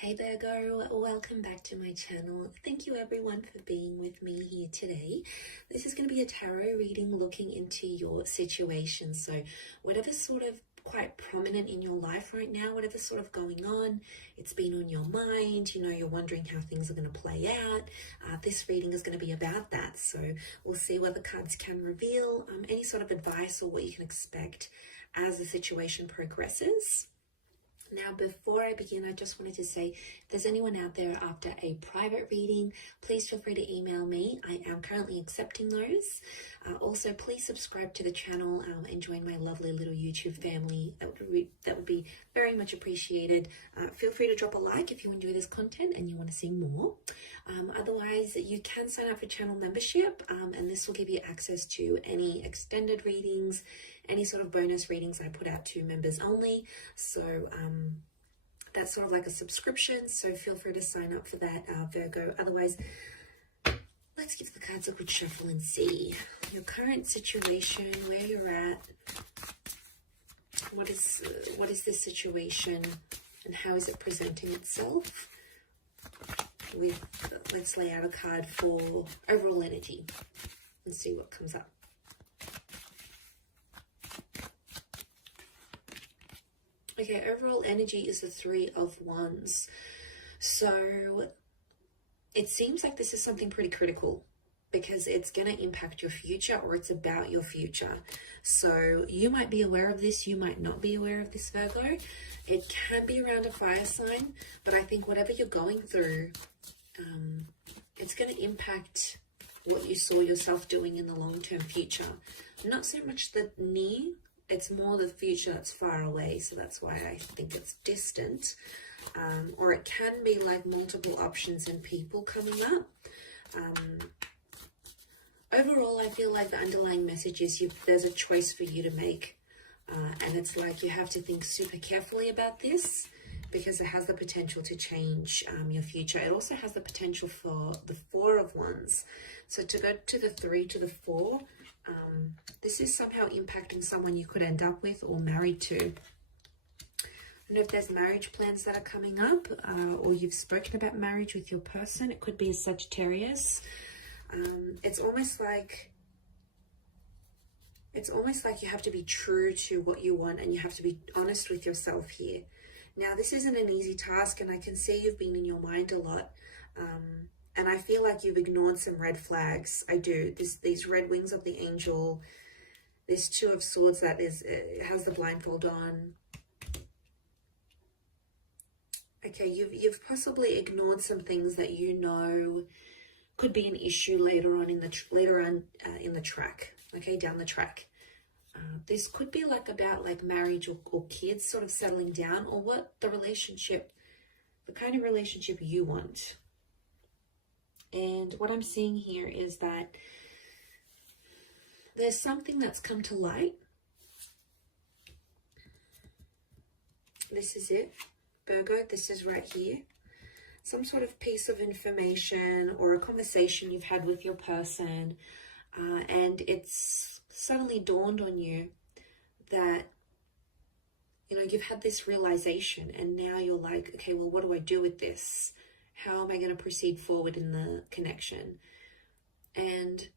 Hey Virgo, welcome back to my channel. Thank you everyone for being with me here today. This is going to be a tarot reading looking into your situation. So whatever's sort of quite prominent in your life right now, whatever's sort of going on, it's been on your mind, you're wondering how things are going to play out. This reading is going to be about that. So we'll see what the cards can reveal, any sort of advice or what you can expect as the situation progresses. Now, before I begin, I just wanted to say, if there's anyone out there after a private reading, please feel free to email me. I am currently accepting those. Also, please subscribe to the channel and join my lovely little YouTube family. That would be very much appreciated. Feel free to drop a like if you enjoy this content and you want to see more. Otherwise, you can sign up for channel membership, and this will give you access to any extended readings, any sort of bonus readings I put out to members only. So that's sort of like a subscription, so feel free to sign up for that, Virgo. Otherwise, let's give the cards a good shuffle and see your current situation, where you're at. What is this situation and how is it presenting itself? Let's lay out a card for overall energy and see what comes up. Okay, overall energy is the Three of Wands. So it seems like this is something pretty critical because it's going to impact your future, or it's about your future. So you might be aware of this, you might not be aware of this, Virgo. It can be around a fire sign, but I think whatever you're going through, it's going to impact what you saw yourself doing in the long-term future. Not so much the near, it's more the future that's far away, so that's why I think it's distant. Or it can be like multiple options and people coming up. Overall, I feel like the underlying message is there's a choice for you to make. And it's like you have to think super carefully about this because it has the potential to change your future. It also has the potential for the Four of Wands. So to go to the 3 to the 4, this is somehow impacting someone you could end up with or married to. I don't know if there's marriage plans that are coming up, or you've spoken about marriage with your person. It could be a Sagittarius. It's almost like you have to be true to what you want and you have to be honest with yourself here. Now, this isn't an easy task, and I can see you've been in your mind a lot. And I feel like you've ignored some red flags. I do. These red wings of the angel, this Two of Swords that has the blindfold on. Okay, you've possibly ignored some things that you know could be an issue later on in the track. Okay, down the track. This could be like about like marriage or kids sort of settling down, or what the kind of relationship you want. And what I'm seeing here is that there's something that's come to light. This is it, Virgo. This is right here. Some sort of piece of information or a conversation you've had with your person, and it's suddenly dawned on you that you've had this realization, and now you're like, okay, well, what do I do with this? How am I going to proceed forward in the connection? And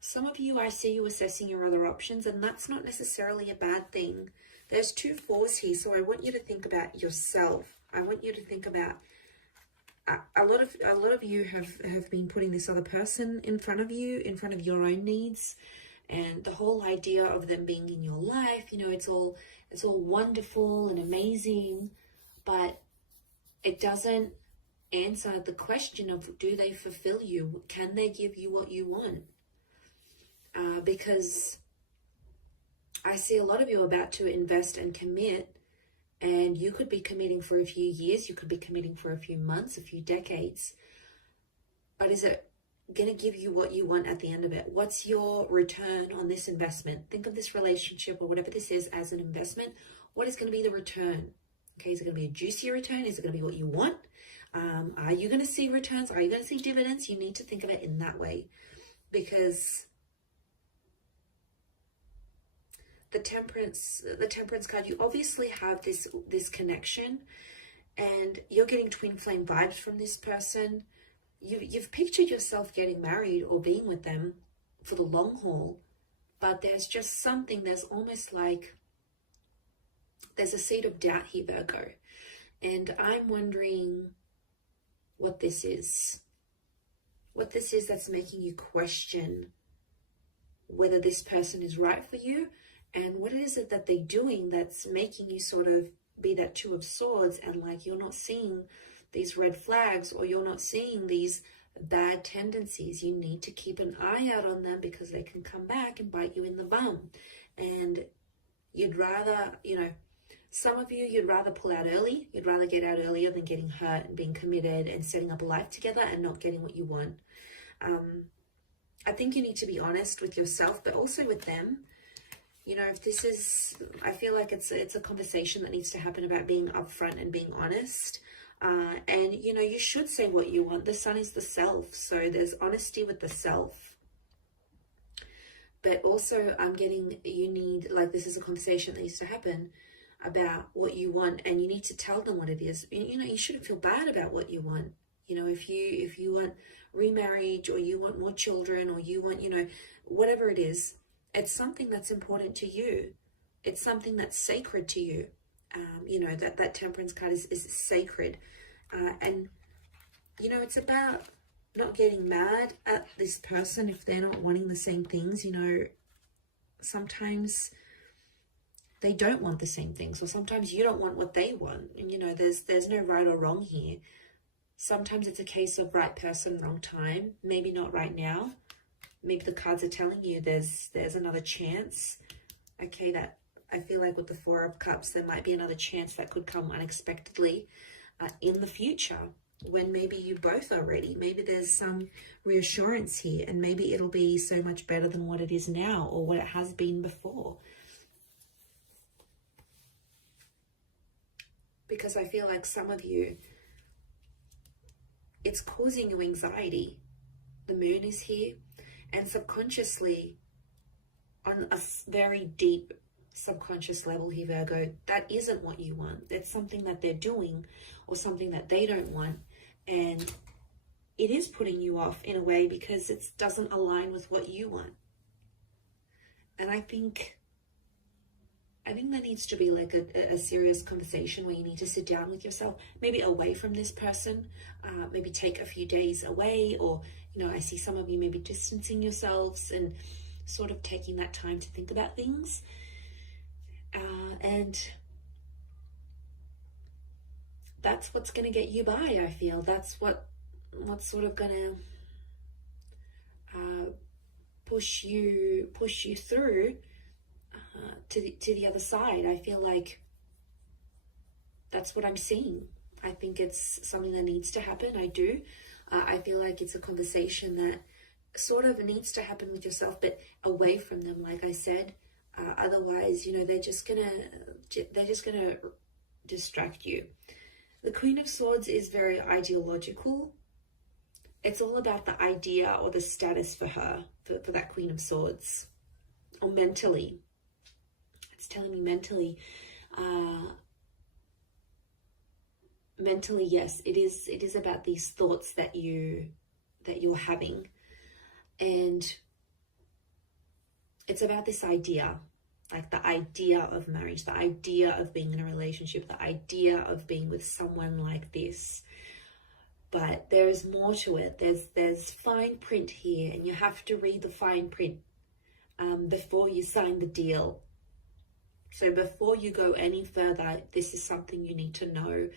some of you, I see you assessing your other options, and that's not necessarily a bad thing. There's 2 4s here, so I want you to think about yourself. I want you to think about a lot of you have been putting this other person in front of you, in front of your own needs, and the whole idea of them being in your life. It's all wonderful and amazing, but it doesn't answer the question of, do they fulfill you? Can they give you what you want? Because I see a lot of you about to invest and commit, and you could be committing for a few years, you could be committing for a few months, a few decades, but is it going to give you what you want at the end of it? What's your return on this investment? Think of this relationship or whatever this is as an investment. What is going to be the return? Okay, is it going to be a juicy return? Is it going to be what you want? Are you going to see returns? Are you going to see dividends? You need to think of it in that way, because the temperance card, you obviously have this connection, and you're getting twin flame vibes from this person. You've pictured yourself getting married or being with them for the long haul, but there's just something, there's almost like there's a seed of doubt here, Virgo. And I'm wondering what this is. What this is that's making you question whether this person is right for you, and what is it that they're doing that's making you sort of be that Two of Swords, and like you're not seeing these red flags, or you're not seeing these bad tendencies. You need to keep an eye out on them because they can come back and bite you in the bum. And you'd rather, you know, some of you, you'd rather pull out early. You'd rather get out earlier than getting hurt and being committed and setting up a life together and not getting what you want. I think you need to be honest with yourself, but also with them. You know, if this is, I feel like it's a conversation that needs to happen about being upfront and being honest. And, you know, you should say what you want. The sun is the self. So there's honesty with the self. But also I'm getting, you need, like, this is a conversation that needs to happen about what you want. And you need to tell them what it is. You know, you shouldn't feel bad about what you want. You know, if you want remarriage, or you want more children, or you want, you know, whatever it is, it's something that's important to you. It's something that's sacred to you. You know, that Temperance card is sacred. And, you know, it's about not getting mad at this person if they're not wanting the same things. You know, sometimes they don't want the same things, or sometimes you don't want what they want. And, you know, there's no right or wrong here. Sometimes it's a case of right person, wrong time. Maybe not right now. Maybe the cards are telling you there's another chance. Okay, that I feel like with the Four of Cups, there might be another chance that could come unexpectedly in the future, when maybe you both are ready. Maybe there's some reassurance here, and maybe it'll be so much better than what it is now, or what it has been before. Because I feel like some of you, it's causing you anxiety. The moon is here, and subconsciously, on a very deep subconscious level here, Virgo, that isn't what you want. It's something that they're doing, or something that they don't want, and it is putting you off in a way because it doesn't align with what you want. And I think there needs to be like a serious conversation where you need to sit down with yourself, maybe away from this person, maybe take a few days away, or, you know, I see some of you maybe distancing yourselves and sort of taking that time to think about things. And that's what's going to get you by, I feel. That's what's sort of going to push you through to the other side. I feel like that's what I'm seeing. I think it's something that needs to happen. I do. I feel like it's a conversation that sort of needs to happen with yourself, but away from them, like I said. Otherwise, you know, they're just gonna distract you. The Queen of Swords is very ideological. It's all about the idea or the status for her, for that Queen of Swords, or mentally. It's telling me mentally. Mentally, yes, it is about these thoughts that you're having, and it's about this idea, like the idea of marriage, the idea of being in a relationship, the idea of being with someone like this. But there's more to it. There's fine print here, and you have to read the fine print before you sign the deal. So before you go any further, this is something you need to know.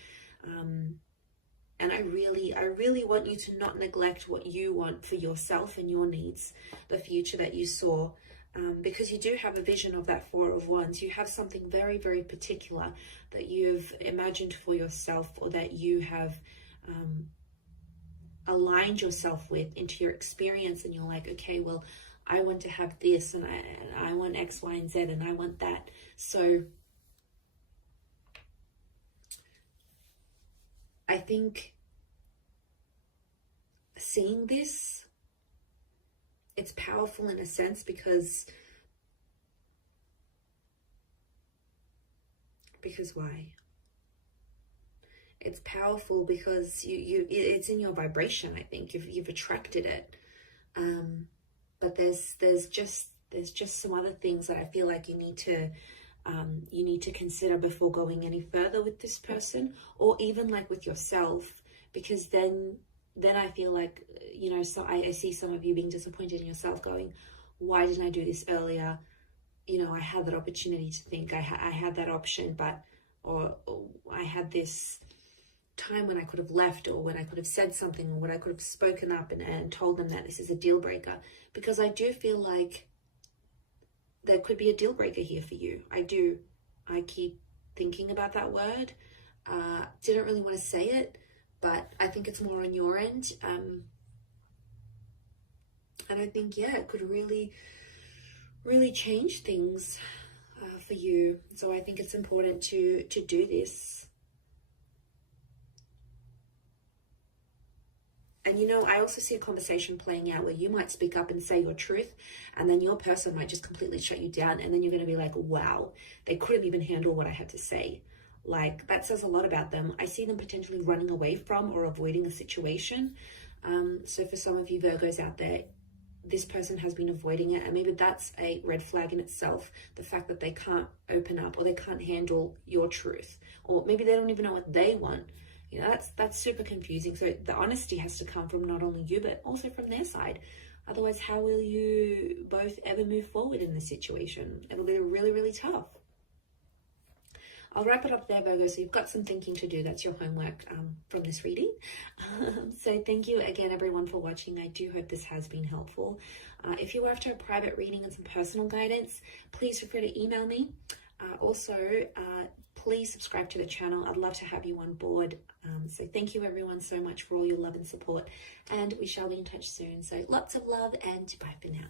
And I really want you to not neglect what you want for yourself and your needs, the future that you saw, because you do have a vision of that Four of Wands. You have something very, very particular that you've imagined for yourself, or that you have aligned yourself with into your experience, and you're like, okay, well, I want to have this, and I want X, Y, and Z, and I want that. So I think seeing this, it's powerful in a sense, because why? It's powerful because it's in your vibration. I think you've attracted it. But there's just some other things that I feel like you need to consider before going any further with this person, or even like with yourself, because then I feel like, you know, so I see some of you being disappointed in yourself, going, why didn't I do this earlier? You know, I had that opportunity to think, I had that option, but or I had this time when I could have left, or when I could have said something, or when I could have spoken up and told them that this is a deal breaker. Because I do feel like there could be a deal breaker here for you. I keep thinking about that word. Didn't really want to say it, but I think it's more on your end. And I think, yeah, it could really, really change things for you. So I think it's important to do this. And, you know, I also see a conversation playing out where you might speak up and say your truth, and then your person might just completely shut you down. And then you're going to be like, wow, they couldn't even handle what I had to say. Like, that says a lot about them. I see them potentially running away from or avoiding a situation. So for some of you Virgos out there, this person has been avoiding it, and maybe that's a red flag in itself. The fact that they can't open up, or they can't handle your truth, or maybe they don't even know what they want. You know, that's super confusing. So the honesty has to come from not only you, but also from their side. Otherwise, how will you both ever move forward in this situation? It'll be really, really tough. I'll wrap it up there, Virgo. So you've got some thinking to do. That's your homework from this reading. So thank you again, everyone, for watching. I do hope this has been helpful. If you're after a private reading and some personal guidance, please feel free to email me. Also, please subscribe to the channel. I'd love to have you on board. So thank you, everyone, so much for all your love and support. And we shall be in touch soon. So lots of love, and bye for now.